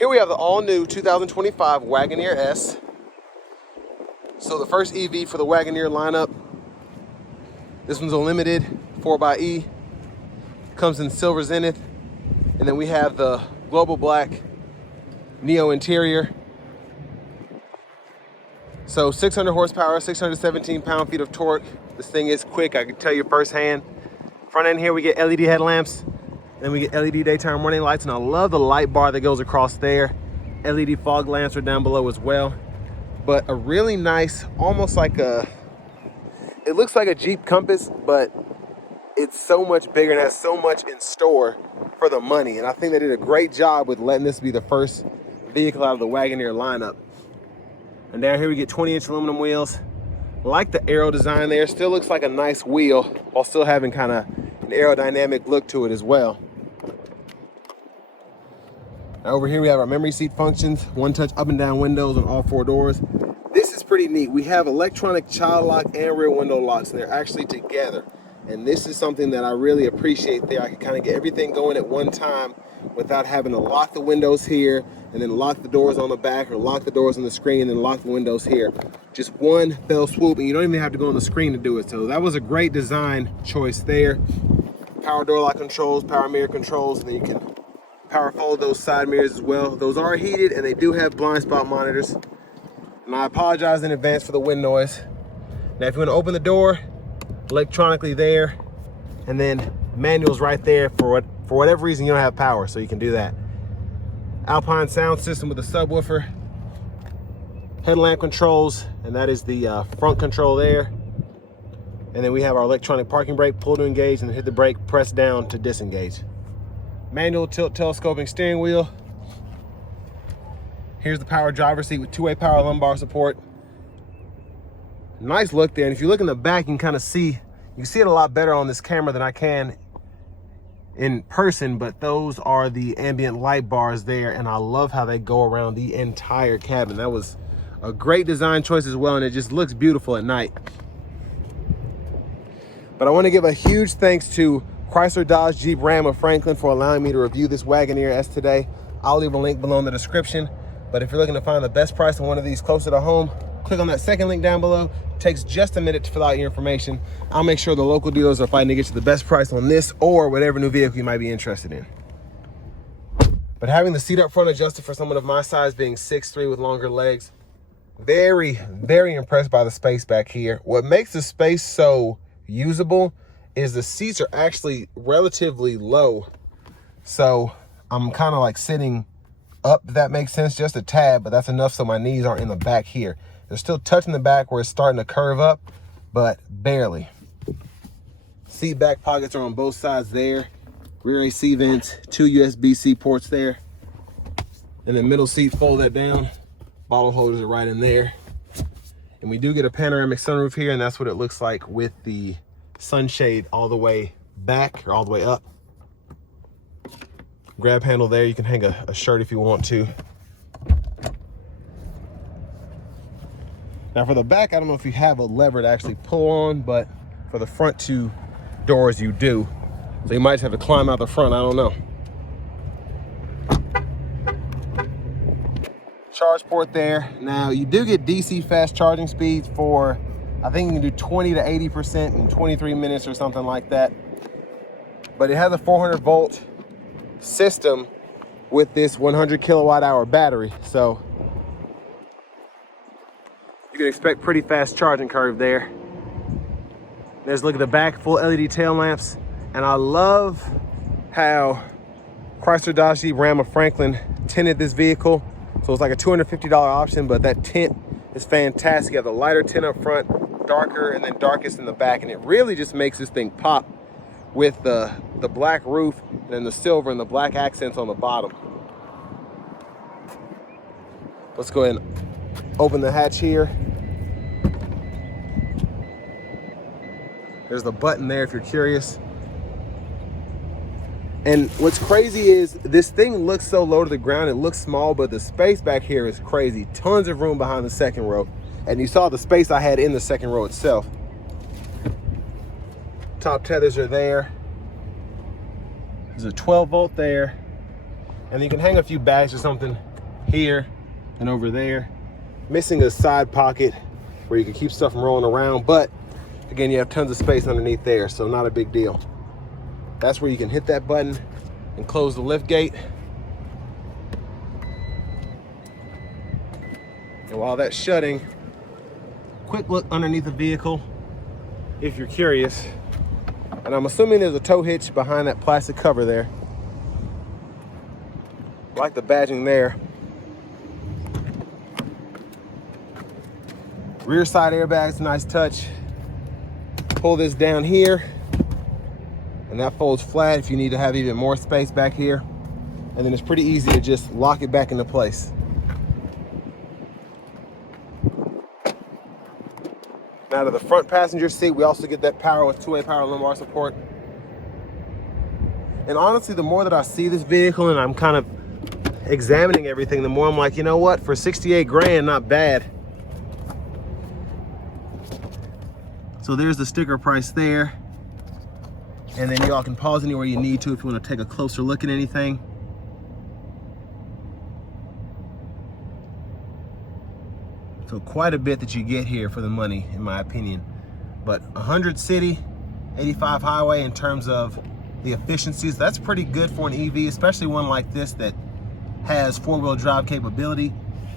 Here we have the all-new 2025 Wagoneer S. So the first EV for the Wagoneer lineup. This one's a limited 4xe. Comes in silver zenith. And then we have the global black Neo interior. So 600 horsepower, 617 pound-feet of torque. This thing is quick, I can tell you firsthand. Front end here we get LED headlamps. Then we get LED daytime running lights, and I love the light bar that goes across there. LED fog lamps are down below as well. But a really nice, almost like a, it looks like a Jeep Compass, but it's so much bigger and has so much in store for the money. And I think they did a great job with letting this be the first vehicle out of the Wagoneer lineup. And down here we get 20-inch aluminum wheels. Like the aero design there, still looks like a nice wheel while still having kind of an aerodynamic look to it as well. Now over here we have our memory seat functions, one-touch up and down windows on all 4 doors. This is pretty neat. We have electronic child lock and rear window locks, and they're actually together. And this is something that I really appreciate there. I can kind of get everything going at one time without having to lock the windows here and then lock the doors on the back, or lock the doors on the screen and then lock the windows here. Just one fell swoop, and you don't even have to go on the screen to do it. So that was a great design choice there. Power door lock controls, power mirror controls, and then you can power fold those side mirrors as well. Those are heated and they do have blind spot monitors. And I apologize in advance for the wind noise. Now if you want to open the door, electronically there, and then manuals right there for whatever reason you don't have power, so you can do that. Alpine sound system with a subwoofer, headlamp controls, and that is the front control there. And then we have our electronic parking brake, pull to engage, and then hit the brake, press down to disengage. Manual tilt telescoping steering wheel. Here's the power driver's seat with 2-way power lumbar support. Nice look there, and if you look in the back, you can kind of see, you can see it a lot better on this camera than I can in person, but those are the ambient light bars there, and I love how they go around the entire cabin. That was a great design choice as well, and it just looks beautiful at night. But I want to give a huge thanks to Chrysler, Dodge, Jeep, Ram of Franklin for allowing me to review this Wagoneer S today. I'll leave a link below in the description. But if you're looking to find the best price on one of these closer to home, click on that second link down below. It takes just a minute to fill out your information. I'll make sure the local dealers are fighting to get you the best price on this or whatever new vehicle you might be interested in. But having the seat up front adjusted for someone of my size, being 6'3" with longer legs, very, very impressed by the space back here. What makes the space so usable is the seats are actually relatively low. So I'm kind of like sitting up, if that makes sense, just a tad, but that's enough so my knees aren't in the back here. They're still touching the back where it's starting to curve up, but barely. Seat back pockets are on both sides there. Rear AC vents, 2 USB-C ports there. And the middle seat, fold that down. Bottle holders are right in there. And we do get a panoramic sunroof here, and that's what it looks like with the sunshade all the way back, or all the way up. Grab handle there, you can hang a shirt if you want to. Now for the back, I don't know if you have a lever to actually pull on, but for the front 2 doors you do. So you might just have to climb out the front, I don't know. Charge port there. Now you do get DC fast charging speeds for, I think you can do 20 to 80% in 23 minutes or something like that. But it has a 400 volt system with this 100 kilowatt hour battery. So you can expect pretty fast charging curve there. There's a look at the back, full LED tail lamps. And I love how Chrysler, Dodge, Jeep, Ram of Franklin tinted this vehicle. So it's like a $250 option, but that tint is fantastic. You have the lighter tint up front, darker, and then darkest in the back. And it really just makes this thing pop with the black roof and then the silver and the black accents on the bottom. Let's go ahead and open the hatch here. There's the button there if you're curious. And what's crazy is this thing looks so low to the ground, it looks small, but the space back here is crazy. Tons of room behind the second row. And you saw the space I had in the second row itself. Top tethers are there. There's a 12 volt there. And you can hang a few bags or something here and over there. Missing a side pocket where you can keep stuff from rolling around, but again, you have tons of space underneath there, so not a big deal. That's where you can hit that button and close the lift gate. And while that's shutting, quick look underneath the vehicle if you're curious. And I'm assuming there's a tow hitch behind that plastic cover there. I like the badging there. Rear side airbags, nice touch. Pull this down here, and that folds flat if you need to have even more space back here. And then it's pretty easy to just lock it back into place. Now to the front passenger seat, we also get that power with two-way power lumbar support. And honestly, the more that I see this vehicle and I'm kind of examining everything, the more I'm like, you know what, for 68 grand, not bad. So there's the sticker price there. And then y'all can pause anywhere you need to if you want to take a closer look at anything. So quite a bit that you get here for the money, in my opinion. But 100 city, 85 highway in terms of the efficiencies, that's pretty good for an EV, especially one like this that has four-wheel drive capability.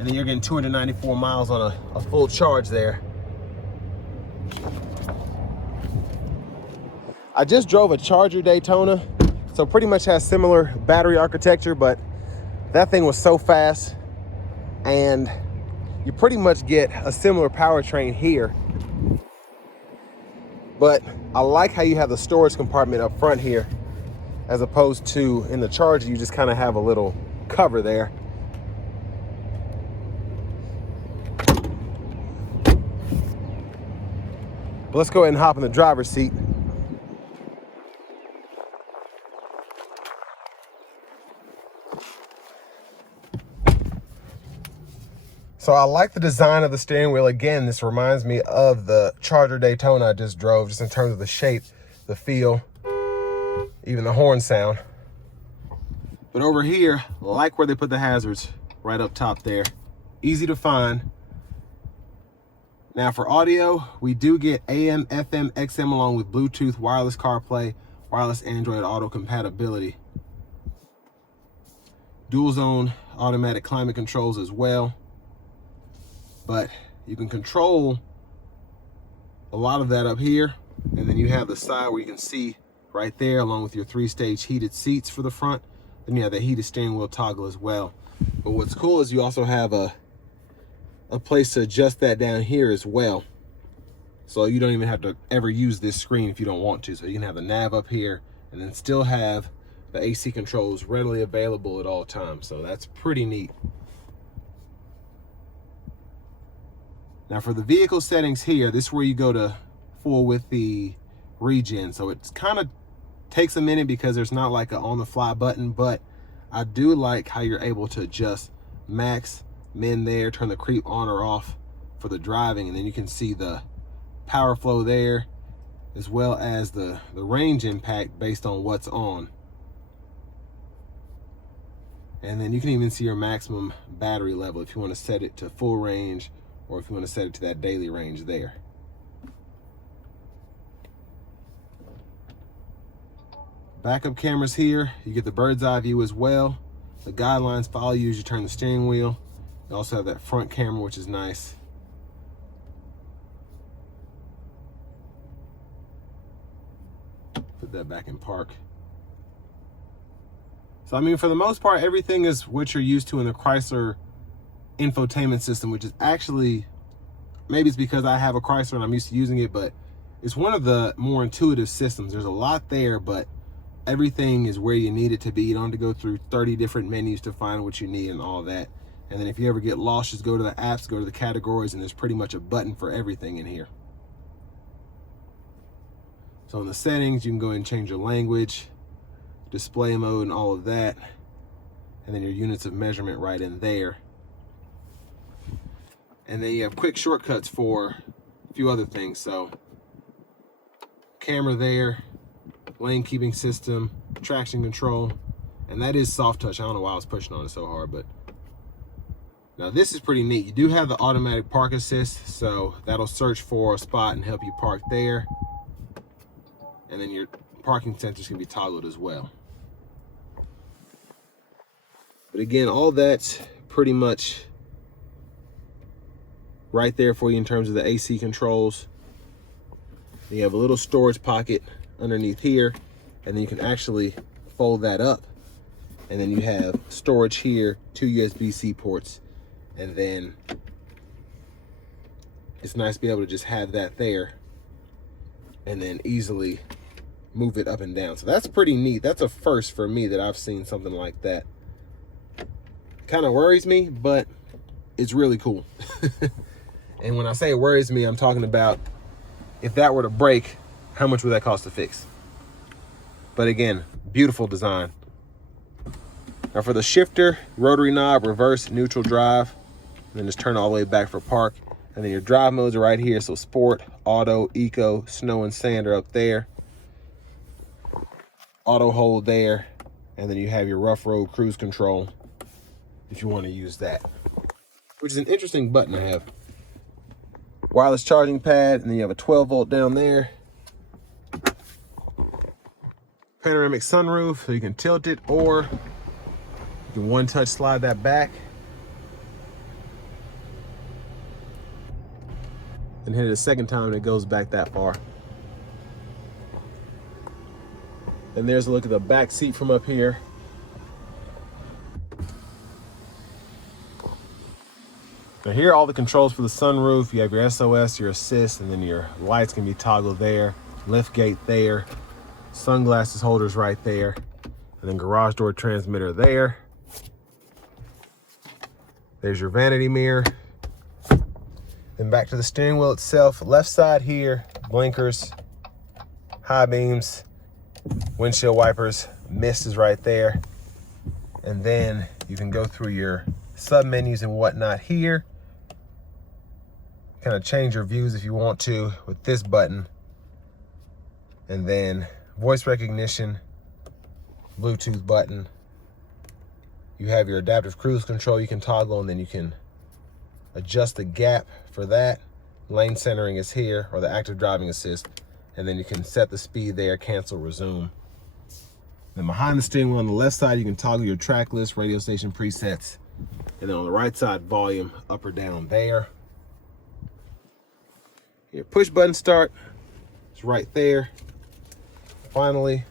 And then you're getting 294 miles on a full charge there. I just drove a Charger Daytona, so pretty much has similar battery architecture, but that thing was so fast, and you pretty much get a similar powertrain here. But I like how you have the storage compartment up front here, as opposed to in the Charger, you just kind of have a little cover there. But let's go ahead and hop in the driver's seat. So I like the design of the steering wheel. Again, this reminds me of the Charger Daytona I just drove, just in terms of the shape, the feel, even the horn sound. But over here, I like where they put the hazards, right up top there. Easy to find. Now for audio, we do get AM, FM, XM along with Bluetooth, wireless CarPlay, wireless Android Auto compatibility. Dual zone automatic climate controls as well. But you can control a lot of that up here. And then you have the side where you can see right there, along with your 3-stage heated seats for the front. Then you have the heated steering wheel toggle as well. But what's cool is you also have a place to adjust that down here as well. So you don't even have to ever use this screen if you don't want to. So you can have the nav up here and then still have the AC controls readily available at all times. So that's pretty neat. Now for the vehicle settings here, this is where you go to full with the regen. So it's kind of takes a minute because there's not like a on the fly button, but I do like how you're able to adjust max, min there, turn the creep on or off for the driving. And then you can see the power flow there, as well as the range impact based on what's on. And then you can even see your maximum battery level if you want to set it to full range, or if you want to set it to that daily range there. Backup cameras here. You get the bird's eye view as well. The guidelines follow you as you turn the steering wheel. You also have that front camera, which is nice. Put that back in park. So I mean, for the most part, everything is what you're used to in the Chrysler infotainment system, which is actually, maybe it's because I have a Chrysler and I'm used to using it, but it's one of the more intuitive systems. There's a lot there, but everything is where you need it to be. You don't have to go through 30 different menus to find what you need and all that. And then if you ever get lost, just go to the apps, go to the categories, and there's pretty much a button for everything in here. So in the settings, you can go ahead and change your language, display mode, and all of that. And then your units of measurement right in there. And then you have quick shortcuts for a few other things. So camera there, lane keeping system, traction control, and that is soft touch. I don't know why I was pushing on it so hard, but Now this is pretty neat. You do have the automatic park assist, so that'll search for a spot and help you park there. And then your parking sensors can be toggled as well. But again, all that's pretty much right there for you in terms of the AC controls. You have a little storage pocket underneath here, and then you can actually fold that up. And then you have storage here, 2 USB-C ports. And then it's nice to be able to just have that there and then easily move it up and down. So that's pretty neat. That's a first for me that I've seen something like that. Kind of worries me, but it's really cool. And when I say it worries me, I'm talking about if that were to break, how much would that cost to fix? But again, beautiful design. Now for the shifter, rotary knob, reverse, neutral drive, and then just turn all the way back for park. And then your drive modes are right here. So sport, auto, eco, snow and sand are up there. Auto hold there. And then you have your rough road cruise control if you want to use that, which is an interesting button to have. Wireless charging pad, and then you have a 12-volt down there. Panoramic sunroof, so you can tilt it, or you can one-touch slide that back and hit it a second time and it goes back that far. And there's a look at the back seat from up here. Now here are all the controls for the sunroof. You have your SOS, your assist, and then your lights can be toggled there. Lift gate there. Sunglasses holders right there. And then garage door transmitter there. There's your vanity mirror. Then back to the steering wheel itself. Left side here, blinkers, high beams, windshield wipers, mist is right there. And then you can go through your sub menus and whatnot here. Kind of change your views if you want to with this button. And then voice recognition, Bluetooth button. You have your adaptive cruise control you can toggle, and then you can adjust the gap for that. Lane centering is here, or the active driving assist. And then you can set the speed there, cancel, resume. Then behind the steering wheel on the left side, you can toggle your track list, radio station presets. And then on the right side, volume up or down there. Your push button start is right there. Finally,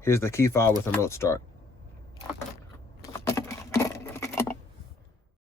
here's the key fob with remote start.